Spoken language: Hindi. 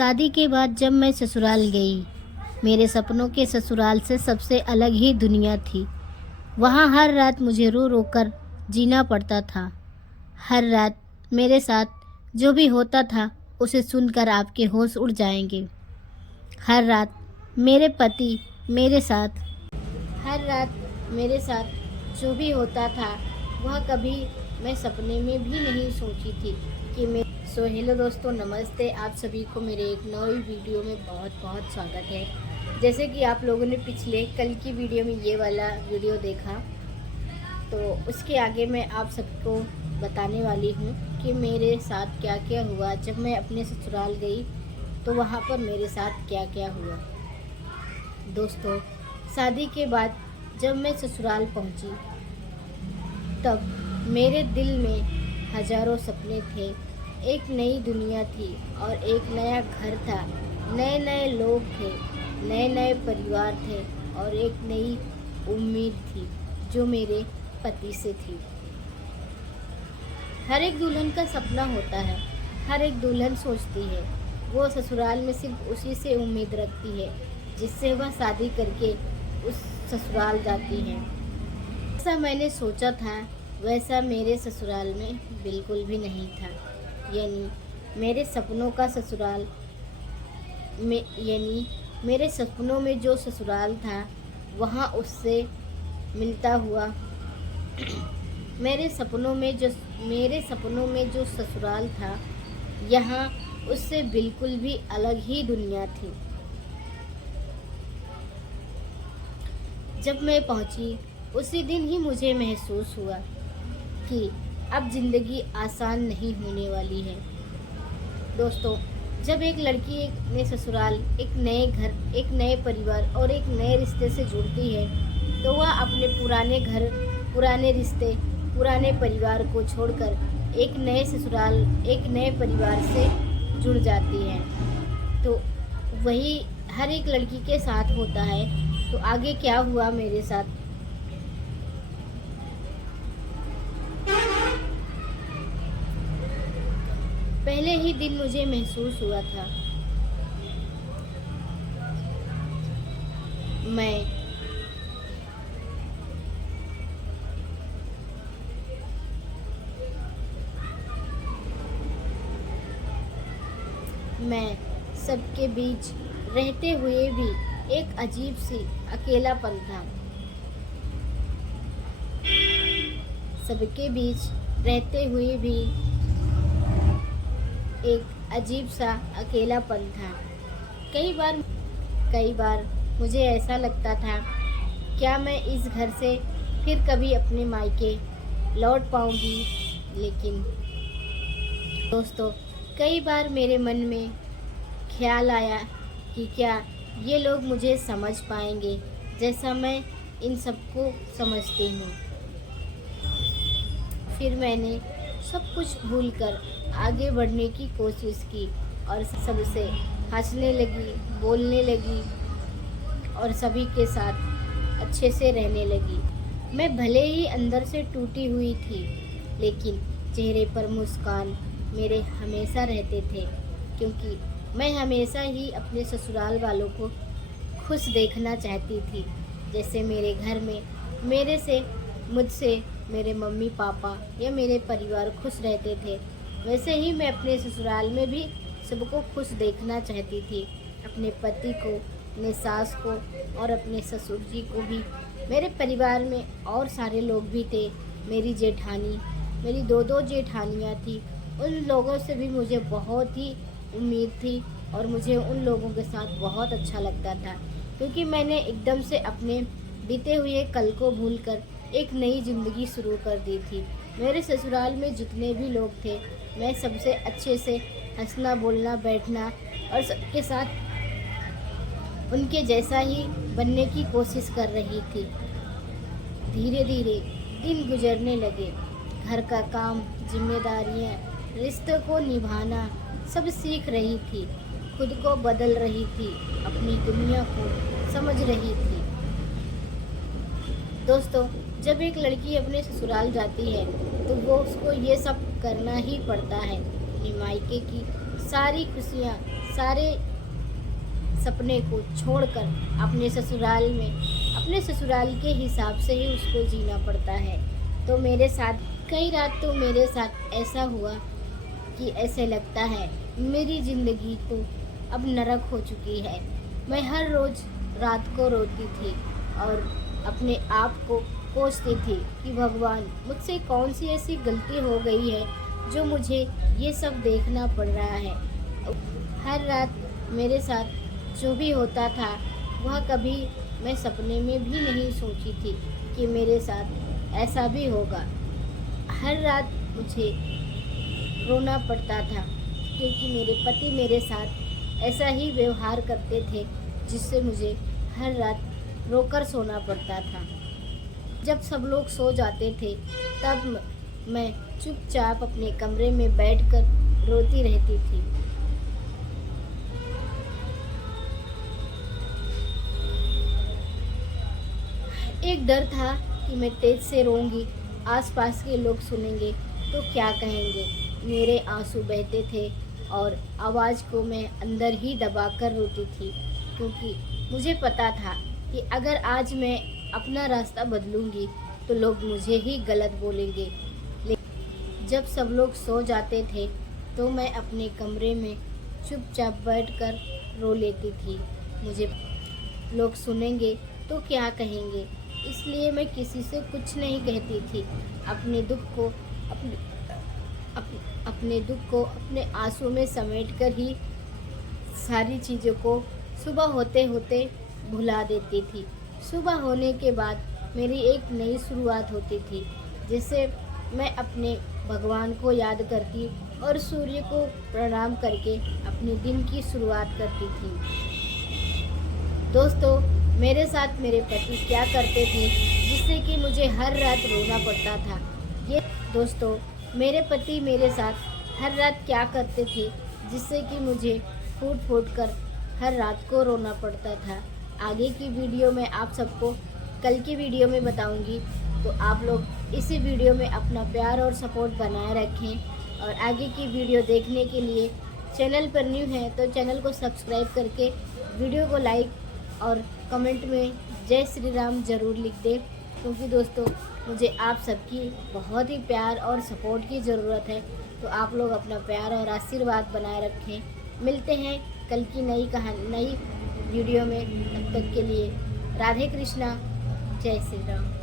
शादी के बाद जब मैं ससुराल गई, मेरे सपनों के ससुराल से सबसे अलग ही दुनिया थी। वहाँ हर रात मुझे रो रो कर जीना पड़ता था। हर रात मेरे साथ जो भी होता था उसे सुनकर आपके होश उड़ जाएंगे। हर रात मेरे पति मेरे साथ हर रात मेरे साथ जो भी होता था वह कभी मैं सपने में भी नहीं सोची थी कि मैं हेलो दोस्तों, नमस्ते। आप सभी को मेरे एक नई वीडियो में बहुत बहुत स्वागत है। जैसे कि आप लोगों ने पिछले कल की वीडियो में ये वाला वीडियो देखा, तो उसके आगे मैं आप सबको बताने वाली हूँ कि मेरे साथ क्या क्या हुआ जब मैं अपने ससुराल गई, तो वहाँ पर मेरे साथ क्या क्या हुआ। दोस्तों, शादी के बाद जब मैं ससुराल पहुँची तब मेरे दिल में हजारों सपने थे। एक नई दुनिया थी और एक नया घर था। नए नए लोग थे, नए नए परिवार थे और एक नई उम्मीद थी जो मेरे पति से थी। हर एक दुल्हन का सपना होता है। हर एक दुल्हन सोचती है वो ससुराल में सिर्फ उसी से उम्मीद रखती है जिससे वह शादी करके उस ससुराल जाती है। जैसा मैंने सोचा था वैसा मेरे ससुराल में बिल्कुल भी नहीं था। मेरे सपनों का ससुराल मेरे सपनों में जो ससुराल था वहाँ उससे मिलता हुआ मेरे सपनों में जो ससुराल था यहाँ उससे बिल्कुल भी अलग ही दुनिया थी। जब मैं पहुंची उसी दिन ही मुझे महसूस हुआ कि अब ज़िंदगी आसान नहीं होने वाली है। दोस्तों, जब एक लड़की एक नए ससुराल, एक नए घर, एक नए परिवार और एक नए रिश्ते से जुड़ती है तो वह अपने पुराने घर, पुराने रिश्ते, पुराने परिवार को छोड़कर एक नए ससुराल, एक नए परिवार से जुड़ जाती है। तो वही हर एक लड़की के साथ होता है। तो आगे क्या हुआ मेरे साथ, पहले ही दिन मुझे महसूस हुआ था मैं सबके बीच रहते हुए भी एक अजीब सी अकेलापन था। सबके बीच रहते हुए भी एक अजीब सा अकेलापन था। कई बार मुझे ऐसा लगता था क्या मैं इस घर से फिर कभी अपने मायके लौट पाऊंगी। लेकिन दोस्तों, कई बार मेरे मन में ख्याल आया कि क्या ये लोग मुझे समझ पाएंगे जैसा मैं इन सबको समझती हूँ। फिर मैंने सब कुछ भूलकर आगे बढ़ने की कोशिश की और सबसे हंसने लगी, बोलने लगी और सभी के साथ अच्छे से रहने लगी। मैं भले ही अंदर से टूटी हुई थी, लेकिन चेहरे पर मुस्कान मेरे हमेशा रहते थे, क्योंकि मैं हमेशा ही अपने ससुराल वालों को खुश देखना चाहती थी। जैसे मेरे घर में मुझसे मेरे मम्मी पापा या मेरे परिवार खुश रहते थे, वैसे ही मैं अपने ससुराल में भी सबको खुश देखना चाहती थी। अपने पति को, अपने सास को और अपने ससुर जी को भी। मेरे परिवार में और सारे लोग भी थे। मेरी जेठानी, मेरी दो जेठानियाँ थी। उन लोगों से भी मुझे बहुत ही उम्मीद थी और मुझे उन लोगों के साथ बहुत अच्छा लगता था, क्योंकि मैंने एकदम से अपने बीते हुए कल को भूलकर एक नई ज़िंदगी शुरू कर दी थी। मेरे ससुराल में जितने भी लोग थे, मैं सबसे अच्छे से हंसना, बोलना, बैठना और सबके साथ उनके जैसा ही बनने की कोशिश कर रही थी। धीरे धीरे दिन गुजरने लगे। घर का काम, जिम्मेदारियाँ, रिश्तों को निभाना सब सीख रही थी। खुद को बदल रही थी, अपनी दुनिया को समझ रही थी। दोस्तों, जब एक लड़की अपने ससुराल जाती है तो वो उसको ये सब करना ही पड़ता है। अपने मायके की सारी खुशियाँ, सारे सपने को छोड़कर अपने ससुराल के हिसाब से ही उसको जीना पड़ता है। तो मेरे साथ कई रात तो मेरे साथ ऐसा हुआ कि ऐसे लगता है मेरी ज़िंदगी तो अब नरक हो चुकी है। मैं हर रोज़ रात को रोती थी और अपने आप को कोसती थी कि भगवान, मुझसे कौन सी ऐसी गलती हो गई है जो मुझे ये सब देखना पड़ रहा है। हर रात मेरे साथ जो भी होता था वह कभी मैं सपने में भी नहीं सोची थी कि मेरे साथ ऐसा भी होगा। हर रात मुझे रोना पड़ता था क्योंकि मेरे पति मेरे साथ ऐसा ही व्यवहार करते थे जिससे मुझे हर रात रोकर सोना पड़ता था। जब सब लोग सो जाते थे तब मैं चुपचाप अपने कमरे में बैठकर रोती रहती थी। एक डर था कि मैं तेज से रोऊंगी, आसपास के लोग सुनेंगे तो क्या कहेंगे। मेरे आंसू बहते थे और आवाज़ को मैं अंदर ही दबाकर रोती थी क्योंकि मुझे पता था कि अगर आज मैं अपना रास्ता बदलूंगी तो लोग मुझे ही गलत बोलेंगे। लेकिन जब सब लोग सो जाते थे तो मैं अपने कमरे में चुपचाप बैठकर रो लेती थी। मुझे लोग सुनेंगे तो क्या कहेंगे, इसलिए मैं किसी से कुछ नहीं कहती थी। अपने दुख को अपने आंसू में समेटकर ही सारी चीज़ों को सुबह होते होते भुला देती थी। सुबह होने के बाद मेरी एक नई शुरुआत होती थी जिससे मैं अपने भगवान को याद करती और सूर्य को प्रणाम करके अपने दिन की शुरुआत करती थी। दोस्तों, मेरे साथ मेरे पति क्या करते थे जिससे कि मुझे हर रात रोना पड़ता था। ये दोस्तों, मेरे पति मेरे साथ हर रात क्या करते थे जिससे कि मुझे फूट फूट कर हर रात को रोना पड़ता था। आगे की वीडियो में आप सबको कल की वीडियो में बताऊंगी, तो आप लोग इसी वीडियो में अपना प्यार और सपोर्ट बनाए रखें। और आगे की वीडियो देखने के लिए चैनल पर न्यू हैं तो चैनल को सब्सक्राइब करके वीडियो को लाइक और कमेंट में जय श्री राम ज़रूर लिख दें, क्योंकि दोस्तों मुझे आप सबकी बहुत ही प्यार और सपोर्ट की ज़रूरत है। तो आप लोग अपना प्यार और आशीर्वाद बनाए रखें। मिलते हैं कल की नई वीडियो में। तब तक के लिए राधे कृष्णा, जय श्री राम।